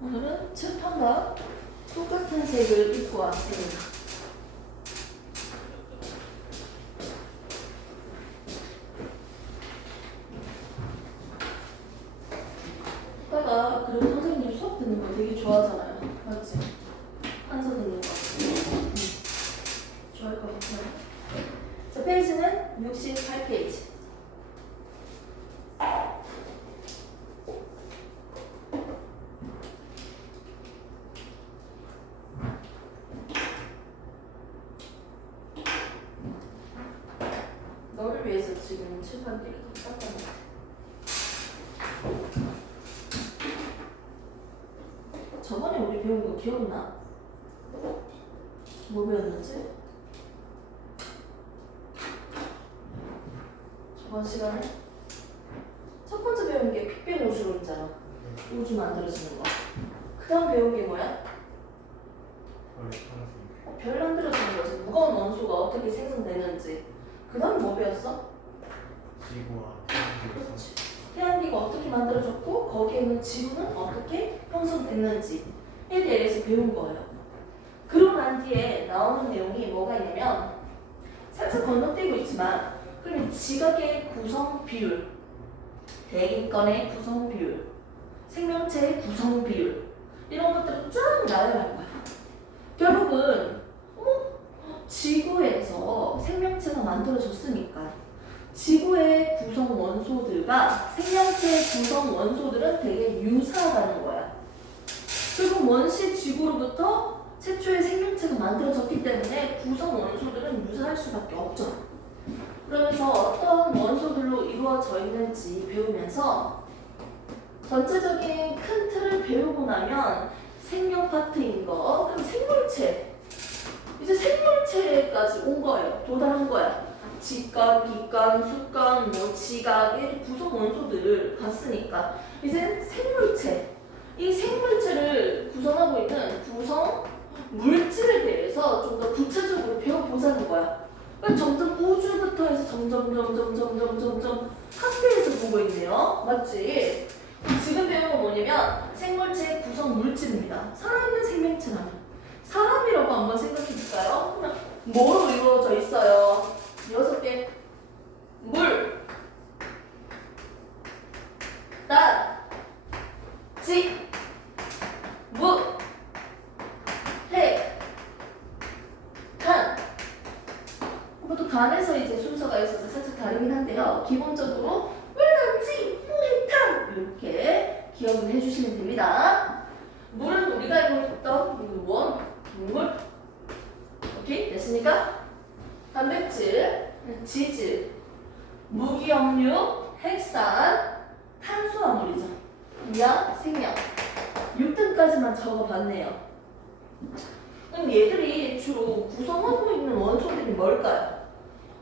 오늘은 칠판과 똑같은 색을 입고 왔습니다. 이따가 그리고 선생님 수업 듣는 거 되게 좋아하잖아요. 맞지? 한서 듣는 거. 좋아할 것 같아요. 자, 페이지는 68페이지. 너를 위해서 지금 칠판 되게 닦아놨어. 저번에 우리 배운 거 기억나? 뭐 배웠는지? 저번 시간에 첫 번째 배운 게 픽변 우주로 있잖아. 우주 만들어지는 거. 그 다음 배운 게 뭐야? 별 만들어지는 거지. 무거운 원소가 어떻게 생성되는지. 그 다음 뭐 배웠어? 지구와 그렇지. 태양계가 어떻게 만들어졌고 거기에 있는 지구는 어떻게 형성됐는지에 대해서 배운 거예요. 그러고 난 뒤에 나오는 내용이 뭐가 있냐면 살짝 건너뛰고 있지만 그러면 지각의 구성 비율, 대기권의 구성 비율, 생명체의 구성 비율 이런 것들을 쫙 나열할 거야. 결국은 지구에서 생명체가 만들어졌으니까 지구의 구성 원소들과 생명체의 구성 원소들은 되게 유사하다는 거야. 그리고 원시 지구로부터 최초의 생명체가 만들어졌기 때문에 구성 원소들은 유사할 수밖에 없죠. 그러면서 어떤 원소들로 이루어져 있는지 배우면서 전체적인 큰 틀을 배우고 나면 생명 파트인 거, 그럼 생물체. 이제 생물체까지 온 거예요. 도달한 거야. 직관, 기관, 수관, 지각의 구성 원소들을 봤으니까 이제 생물체. 이 생물체를 구성하고 있는 구성 물질에 대해서 좀 더 구체적으로 배워보자는 거야. 그러니까 점점 우주부터 해서 점점 확대해서 보고 있네요. 맞지? 지금 배운 건 뭐냐면 생물체의 구성 물질입니다. 살아있는 생명체라면 사람이라고 한번 생각해 볼까요? 그러면 뭐로 이루어져 있어요? 6개. 물, 땅, 지, 무, 해, 간. 이것도 간에서 이제 순서가 있어서 살짝 다르긴 한데요. 기본적으로 물, 땅, 지, 무, 해, 간 이렇게 기억을 해주시면 됩니다. 물은 우리가 알고 있던 원, 물. 오케이? 됐습니까? 단백질, 지질, 무기염류, 핵산, 탄수화물이죠. 양, 생명. 6등까지만 적어봤네요. 그럼 얘들이 주로 구성하고 있는 원소들이 뭘까요?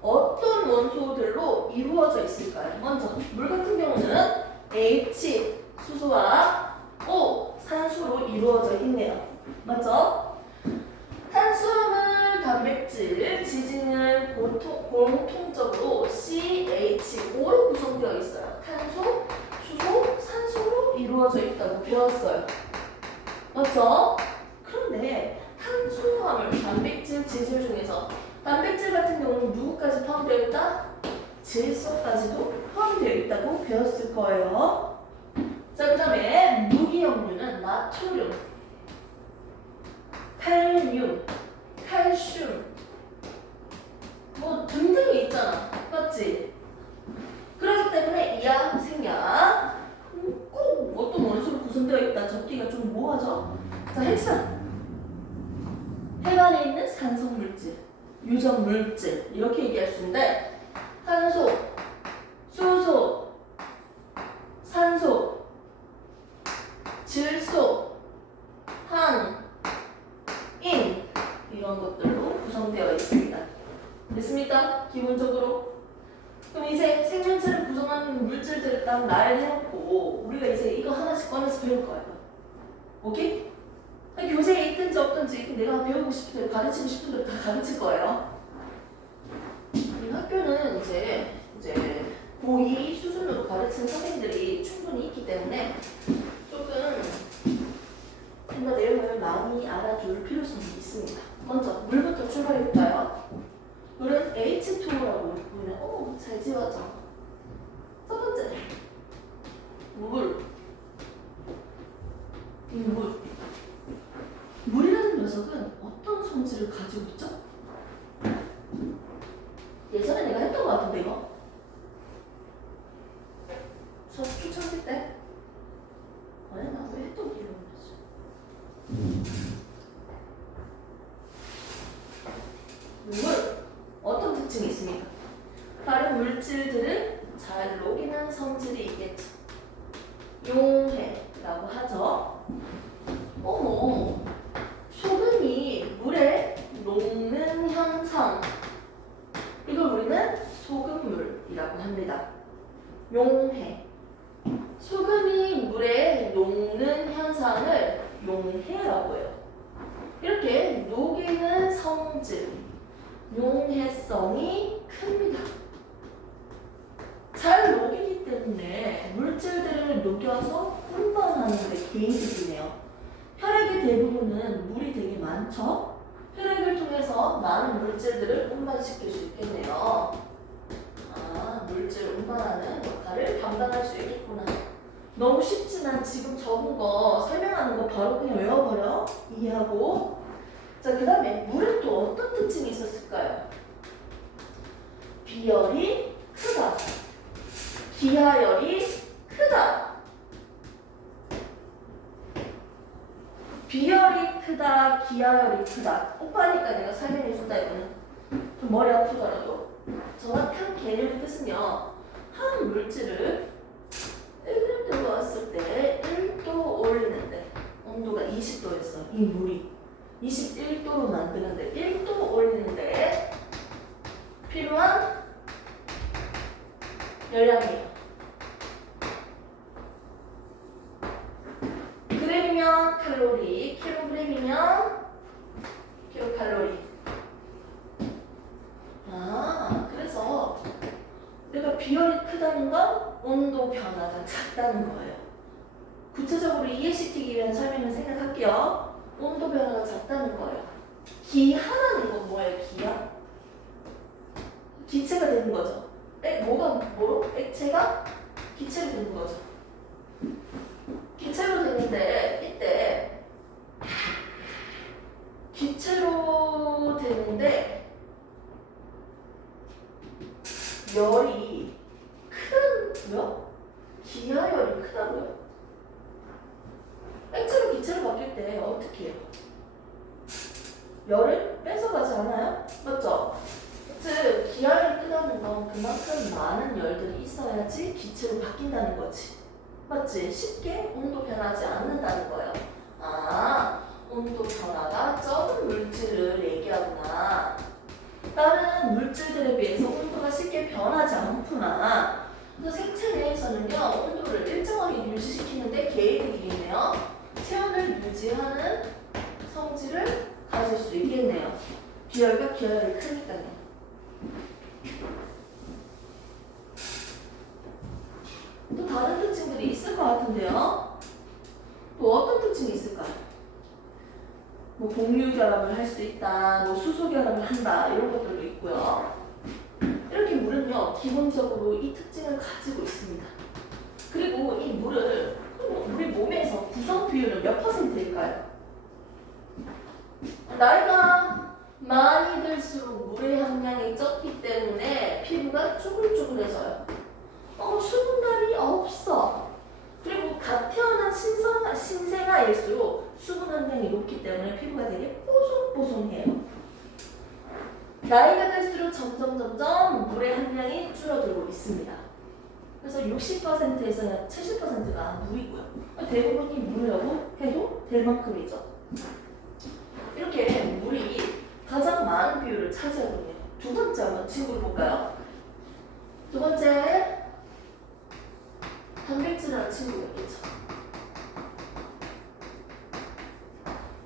어떤 원소들로 이루어져 있을까요? 먼저 물 같은 경우는 H, 수소와 O, 산소로 이루어져 있네요. 맞죠? 탄수화물, 단백질, 지진은 공통적으로 CH5로 구성되어 있어요. 탄소, 수소, 산소로 이루어져 있다고 배웠어요. 맞죠? 그런데 탄수화물, 단백질, 지질 중에서 단백질 같은 경우는 누구까지 포함되어 있다? 질소까지도 포함되어 있다고 배웠을 거예요. 자, 그 다음에 무기염류는 나트륨, 칼륨, 칼슘 뭐 등등이 있잖아. 맞지? 그렇기 때문에 이하 생략 꼭 어떤 원소로 구성되어 있다 적기가 좀 뭐하죠? 자, 핵산. 핵 안에 있는 산성 물질, 유전 물질 이렇게 얘기할 수 있는데 탄소, 수소, 산소, 질소, 한, 인 이런 것들로 구성되어 있습니다. 됐습니까? 기본적으로. 그럼 이제 생명체를 구성하는 물질들을 딱 나열해놓고 우리가 이제 이거 하나씩 꺼내서 배울 거예요. 오케이? 교재에 있든지 없든지 내가 배우고 싶은 대로 가르치고 싶은 대로 다 가르칠 거예요. 우리 학교는 이제 고2 수준으로 가르치는 선생님들이 충분히 있기 때문에 조금 줄 필요성이 있습니다. 먼저 물부터 출발해볼까요? 물은 H2O라고 보이네. 잘 지워져. 첫 번째, 물. 이 물. 물이라는 녀석은 어떤 성질을 가지고 있죠? 예전에 내가 했던 것 같은데 이거? 수업 초창기 때? 아니 나 왜 했던 기억이 나지? 물. 어떤 특징이 있습니까? 다른 물질들을 잘 녹이는 성질이 있겠죠. 용해라고 하죠. 어머, 소금이 물에 녹는 현상, 이걸 우리는 소금물이라고 합니다. 용해. 소금이 물에 녹는 현상을 용해라고 해요. 이렇게 녹이는 성질, 용해성이 큽니다. 잘 녹이기 때문에 물질들을 녹여서 운반하는 데 개인적이네요. 혈액의 대부분은 물이 되게 많죠? 혈액을 통해서 많은 물질들을 운반시킬 수 있겠네요. 물질 운반하는 역할을 감당할 수 있겠구나. 너무 쉽지만 지금 적은 거 설명하는 거 바로 그냥 외워버려. 이해하고. 자, 그 다음에 물은 또 어떤 특징이 있었을까요? 비열이 크다. 기하열이 크다. 비열이 크다, 기하열이 크다. 오빠니까 내가 설명해준다 이거는. 좀 머리 아프더라도. 정확한 개념의 뜻은요. 한 물질을 1g 들고 왔을 때 1도 올리는데 온도가 20도였어. 이 물이 21도로 만드는데 1도 올리는데 필요한 열량이에요. 그램이면 칼로리, 킬로그램이면 킬로칼로리. 그래서 내가 비열이 크다는 건 온도 변화가 작다는 거예요. 구체적으로 이해시키기 위한 설명을 생각할게요. 온도 변화가 작다는 거예요. 기하라는 건 뭐예요? 기하? 기체가 되는 거죠. 뭐로? 액체가 기체로 되는 거죠. 기체로 되는데 이때 기체로 되는데 열이 크다고요? 기하열이 크다고요? 액체로 기체로 바뀔 때 어떻게 해요? 열을 뺏어가지 않아요? 맞죠? 즉 기하열이 크다는 건 그만큼 많은 열들이 있어야지 기체로 바뀐다는 거지. 맞지? 쉽게 온도 변하지 않는다는 거예요. 온도 변화가 적은 물질을 얘기하구나. 다른 물질들에 비해서 온도가 쉽게 변하지 않구나. 그래서 생체 내에서는요, 온도를 일정하게 유지시키는데 개이득이겠네요. 체온을 유지하는 성질을 가질 수 있겠네요. 비열과 기하열이 크니까요. 또 다른 특징들이 있을 것 같은데요. 또 어떤 특징이 있을까요? 뭐 공유결합을 할 수 있다, 뭐 수소결합을 한다 이런 것들도 있고요. 이렇게 물은요 기본적으로 이 특징을 가지고 있습니다. 그리고 이 물을 우리 몸에서 구성 비율은 몇 %일까요? 나이가 많이 들수록 물의 함량이 적기 때문에 피부가 쭈글쭈글해져요. 수분감이 없어. 그리고 갓 태어난 신생아일수록 수분 함량이 높기 때문에 피부가 되게 뽀송뽀송해요. 나이가 들수록 점점 물의 함량이 줄어들고 있습니다. 그래서 60%에서 70%가 물이고요. 대부분이 물이라고 해도 될 만큼이죠. 이렇게 물이 가장 많은 비율을 차지하거든요. 두 번째 한번 친구를 볼까요? 두 번째, 단백질이라는 친구가 있겠죠.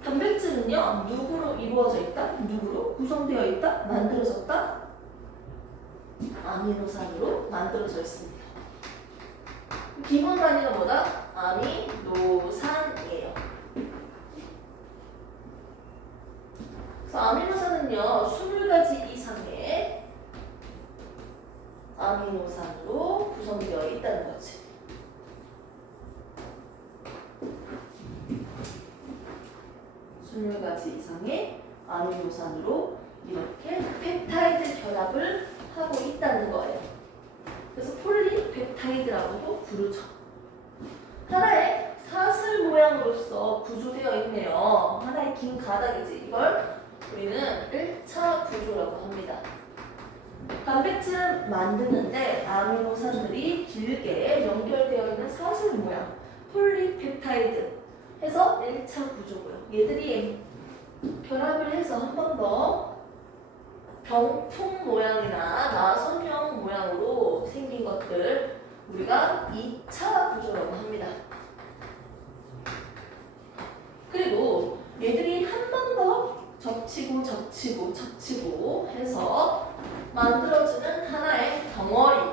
단백질은요, 누구로 이루어져 있다? 누구로 구성되어 있다? 만들어졌다? 아미노산으로 만들어져 있습니다. 기본 단위가 뭐다? 아미노산이에요. 20가지 이상의 아미노산으로 이렇게 펩타이드 결합을 하고 있다는 거예요. 그래서 폴리펩타이드라고도 부르죠. 하나의 사슬 모양으로서 구조되어 있네요. 하나의 긴 가닥이지. 이걸 우리는 1차 구조라고 합니다. 단백질을 만드는데 아미노산들이 길게 연결되어 있는 사슬 모양, 폴리펩타이드 해서 1차 구조고요. 얘들이 결합을 해서 한 번 더 병풍 모양이나 나선형 모양으로 생긴 것들 우리가 2차 구조라고 합니다. 그리고 얘들이 한 번 더 접치고 해서 만들어지는 하나의 덩어리,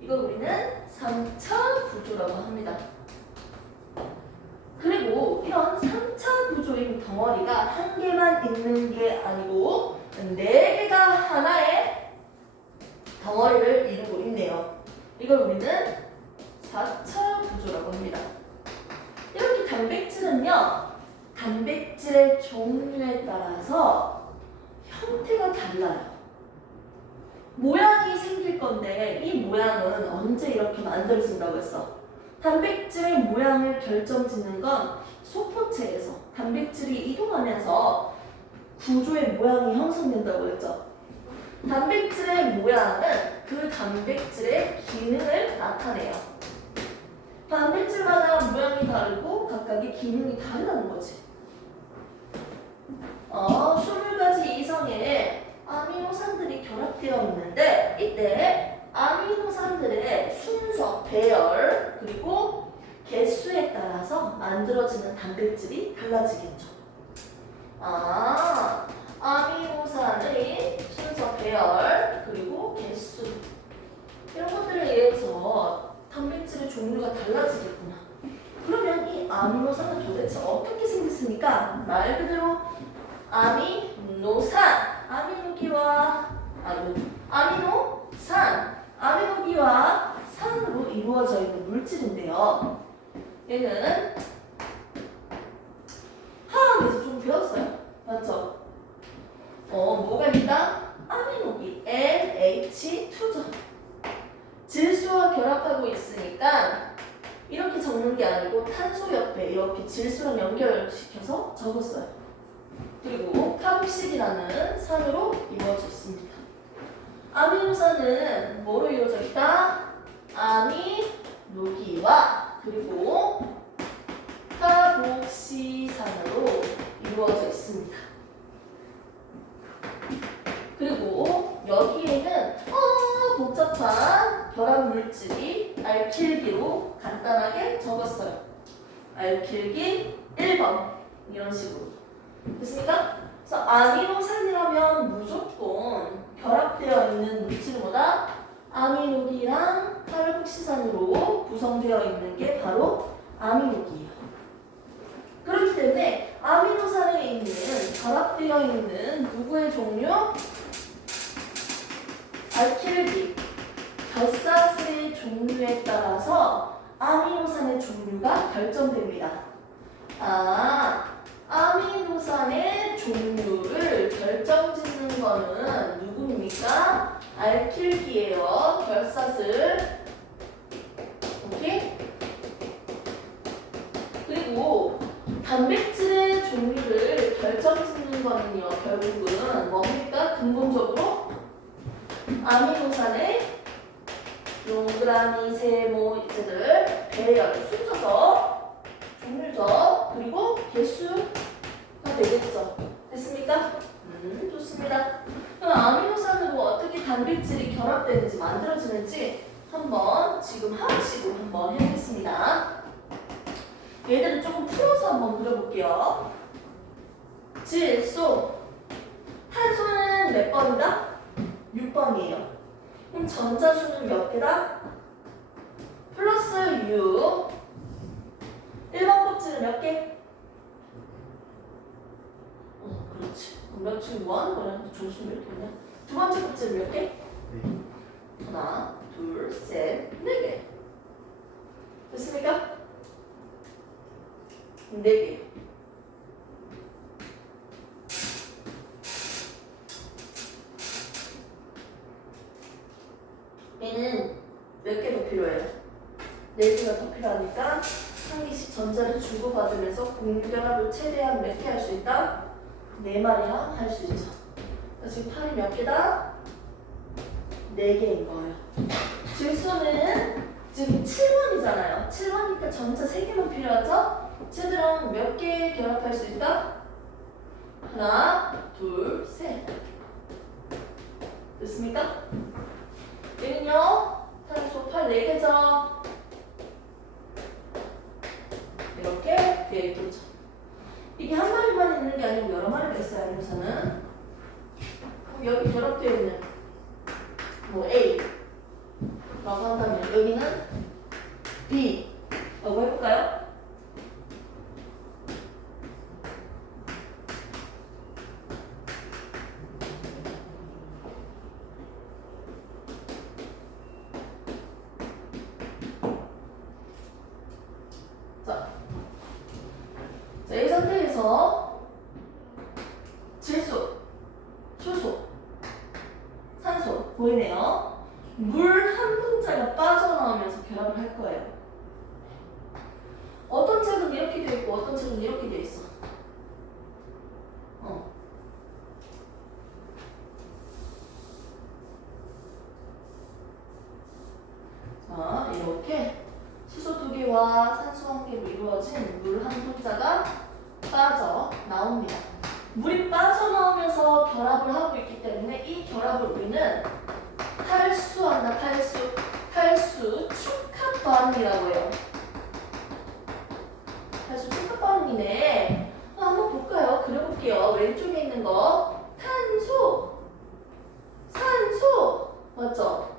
이걸 우리는 3차 구조라고 합니다. 그리고 이런 3차 구조인 덩어리가 한 개만 있는 게 아니고 4개가 하나의 덩어리를 이루고 있네요. 이걸 우리는 4차 구조라고 합니다. 이렇게 단백질은요, 단백질의 종류에 따라서 형태가 달라요. 모양이 생길 건데 이 모양은 언제 이렇게 만들어진다고 했어? 단백질의 모양을 결정짓는 건 소포체에서 단백질이 이동하면서 구조의 모양이 형성된다고 했죠. 단백질의 모양은 그 단백질의 기능을 나타내요. 단백질마다 모양이 다르고 각각의 기능이 다르다는 거지. 20가지 이상의 아미노산들이 결합되어 있는데 이때 아미노산들의 순서, 배열, 그리고 개수에 따라서 만들어지는 단백질이 달라지겠죠. 아미노산의 순서, 배열, 그리고 개수, 이런 것들에 의해서 단백질의 종류가 달라지겠구나. 그러면 이 아미노산은 도대체 어떻게 생겼습니까? 말 그대로 아미노산, 아미노기와 산으로 이루어져 있는 물질인데요. 얘는 화학에서 좀 배웠어요. 맞죠? 뭐가 있다? 아미노기 NH2죠. 질소와 결합하고 있으니까 이렇게 적는 게 아니고 탄소 옆에 이렇게 질소랑 연결시켜서 적었어요. 그리고 카복실이라는 산으로 이루어져 있습니다. 아미노산은 뭐로 이루어져 있다? 아미노기와 그리고 카복시산으로 이루어져 있습니다. 그리고 여기에는 복잡한 결합 물질이 알킬기로 간단하게 적었어요. 알킬기 1번 이런 식으로 됐습니까? 그래서 아미노산이라면 무조건 결합되어 있는 물질보다 아미노기랑 카복시산으로 구성되어 있는 게 바로 아미노기예요. 그렇기 때문에 아미노산에 있는 결합되어 있는 누구의 종류? 알킬기, 결사슬의 종류에 따라서 아미노산의 종류가 결정됩니다. 아미노산의 종류를 결정짓는 거는 누구입니까? 알킬기예요. 결사슬. 오케이? 그리고 단백질의 종류를 결정짓는 거는요, 결국은 뭡니까? 근본적으로 아미노산의 동그라미, 세모, 이제들 배열, 순서죠, 종류죠, 그리고 개수가 되겠죠. 됐습니까? 좋습니다. 그럼 아미노산으로 어떻게 단백질이 결합되는지 만들어지는지 한번 지금 하나씩으로 한번 해보겠습니다. 얘들을 조금 풀어서 한번 그려볼게요. 질소, 탄소는 몇 번이다? 6번이에요. 그럼 전자수는 몇 개다? 플러스 6. 1번 껍질은 몇 개? 그렇지. 몇 층? 뭐 하는 거냐? 조심 이렇게 있냐? 두 번째 껍질은 몇 개? 하나, 둘, 셋, 4개. 됐습니까? 4개. 주고받으면서 공유결합을 최대한 몇 개 할 수 있다? 4마리나 할 수 있죠. 지금 팔이 몇 개다? 4개인 거예요. 질소는 지금 7번이잖아요. 7번이니까 전자 3개만 필요하죠? 쟤들랑 몇 개 결합할 수 있다? 하나, 둘, 셋. 됐습니까? 얘는요, 탄소 8 4개죠? 이렇게 되어 있겠죠. 이게 한 마리만 있는 게 아니고 여러 마리가 있어요, 아니면서는. 여기 결합되어 있는 뭐 A 라고 한다면 여기는 B 라고 해볼까요? 자, 이 상태에서 질소, 수소, 산소 보이네요. 물 한 분자가 빠져나오면서 결합을 할 거예요. 어떤 책은 이렇게 되어 있고 어떤 책은 이렇게 되어 있어. 자, 이렇게 수소 2개와 산소 1개로 이루어진 물 한 분자가 빠져나옵니다. 물이 빠져나오면서 결합을 하고 있기 때문에 이 결합을 우리는 탈수한다. 탈수 축합 반응이라고 해요. 탈수 축합 반응이네. 한번 볼까요? 그려볼게요. 왼쪽에 있는 거 탄소, 산소 맞죠?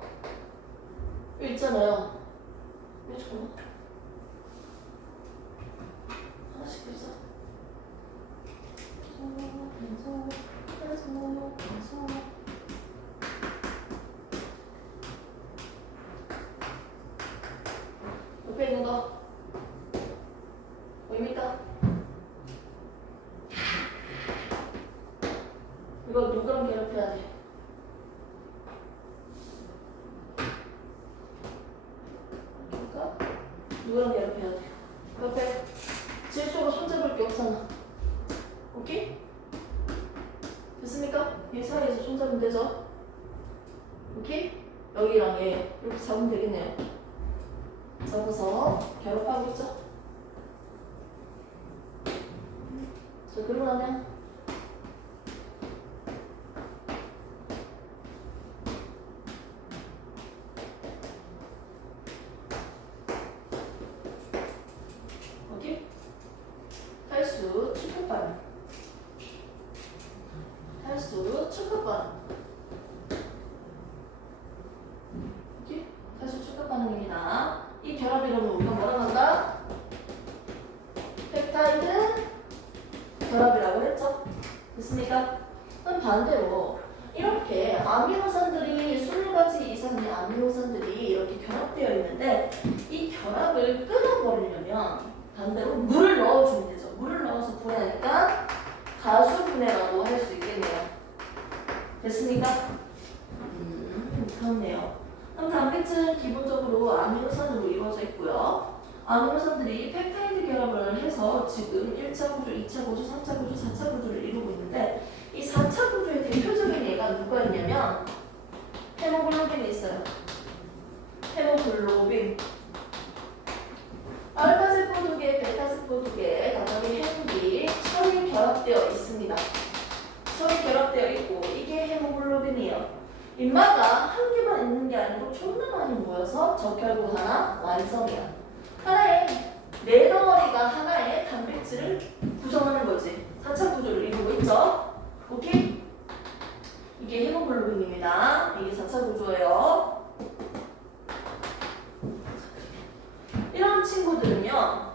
여기 있잖아요. 잠깐만. 하나씩 그리자. 탄소. 옆에 있는 거 보입니까? 이거 누구랑 결합해야 돼? 그러니까 누구랑 결합해야 돼? 옆에 질소가 손잡을 게 없잖아. 오케이? 됐습니까? 이 사이에서 손잡으면 되죠? 오케이? 여기랑 얘 이렇게 잡으면 되겠네요. 잡아서 결합하고 있죠? 자, 그러고 나면 오케이? 탈수 축합 반응. 탈수 축합 반응. 오케이? 탈수 축합 반응입니다. 이 결합 이름을 우리가 뭐라고 한다? 펩타이드 결합이라고 했죠? 됐습니까? 그럼 반대로 이렇게 아미노산들이 20가지 이상의 아미노산들이 이렇게 결합되어 있는데 이 결합을 끊어버리려면 반대로 물을 넣어주면 되죠. 물을 넣어서 분해하니까 가수분해라고 할 수 있겠네요. 됐습니까? 그렇네요. 그럼 단백질은 기본적으로 아미노산으로 이루어져 있고요. 아미노산들이 펩타이드 결합을 해서 지금 1차 구조, 2차 구조, 3차 구조, 4차 구조를 이루고 있는데 이 4차 구조의 대표적인 예가 누가 있냐면 헤모글로빈이 있어요. 헤모글로빈. 알파세포 2개, 베타세포 2개, 각각의 핵이 철이 결합되어 있습니다. 철이 결합되어 있고 이게 헤모글로빈이에요. 인마가 한 개만 있는 게 아니고 존나 많이 모여서 적혈구 하나 완성이야. 하나의 네 덩어리가 하나의 단백질을 구성하는 거지. 4차 구조를 이루고 있죠. 오케이? 이게 헤모글로빈입니다. 이게 4차 구조예요. 이런 친구들은요.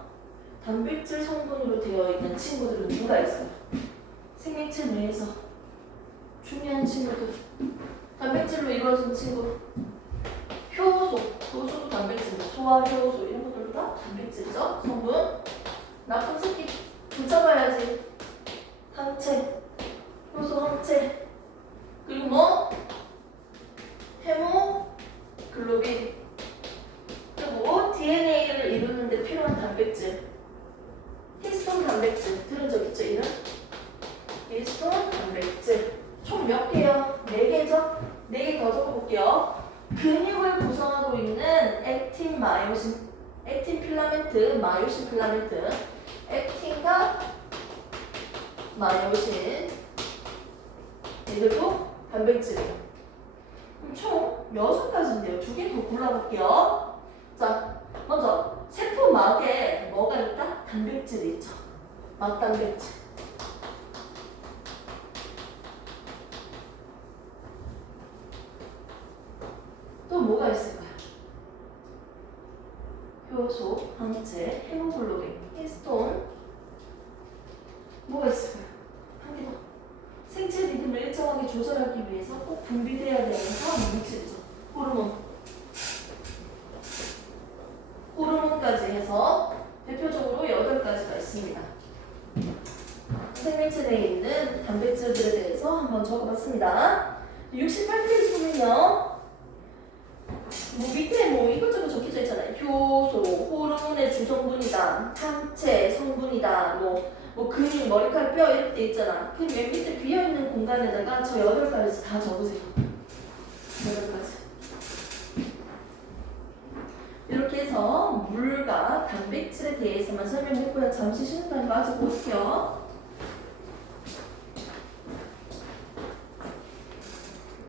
단백질 성분으로 되어 있는 친구들은 누가 있어요? 생명체 내에서 중요한 친구들. 단백질로 이루어진 친구. 효소, 효소도 단백질이고 소화 효소 이런 것들도 다 단백질이죠. 성분. 나쁜 새끼 붙잡아야지. 항체, 효소 항체. 그리고 뭐? 헤모글로빈. 그리고 DNA를 이루는 데 필요한 단백질. 히스톤 단백질 들은 적 있죠? 이름? 히스톤 단백질 총 몇 개요? 4개죠? 4개 더 적어볼게요. 근육을 구성하고 있는 액틴, 마요신, 액틴 필라멘트, 마요신 필라멘트, 액틴과 마요신 얘들도 단백질이에요. 그럼 총 6가지인데요. 2개 더 골라볼게요. 자, 먼저 세포막에 뭐가 있다? 단백질이 있죠. 막단백질. 또 뭐가 있을까요? 효소, 항체, 헤모글로빈, 히스톤. 뭐가 있을까요? 한 개 더. 생체 리듬을 일정하게 조절하기 위해서 꼭 분비돼야 되는 화학물질이죠. 호르몬. 호르몬까지 해서 대표적으로 8가지가 있습니다. 생명체 내에 있는 단백질들에 대해서 한번 적어봤습니다. 68페이지 보면요. 밑에 이것저것 적혀져 있잖아요. 효소, 호르몬의 주성분이다, 항체 성분이다, 근육, 머리카락, 뼈 이렇게 돼 있잖아. 그 맨 밑에 비어있는 공간에다가 저 8가지 다 적으세요. 8가지. 이렇게 해서 물과 단백질에 대해서만 설명했고요. 잠시 쉬는 타임 가지고 올게요.